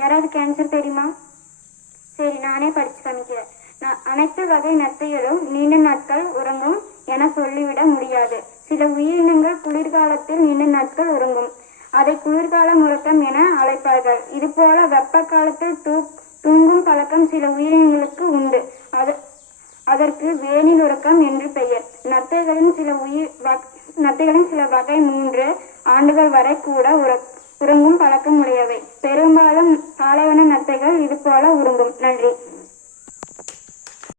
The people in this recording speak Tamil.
யாராவது கேன்சர் தெரியுமா? சரி, நானே படிச்சு காமிக்கிறேன். அனைத்து வகை நத்தைகளும் நீண்ட நாட்கள் உறங்கும் என சொல்லிவிட முடியாது. சில உயிரினங்கள் குளிர்காலத்தில் நீண்ட நாட்கள் உறங்கும். அதை குளிர்கால உறக்கம் என அழைப்பார்கள். இதுபோல வெப்ப காலத்தில் தூங்கும் பழக்கம் சில உயிரினங்களுக்கு உண்டு. அதற்கு வேனில் உறக்கம் என்று பெயர். நத்தைகளின் சில வகை 3 ஆண்டுகள் வரை கூட உறங்கும் பழக்கம் உடையவை. பெரும்பாலும் பாலைவன நத்தைகள் இது போல உறங்கும். நன்றி.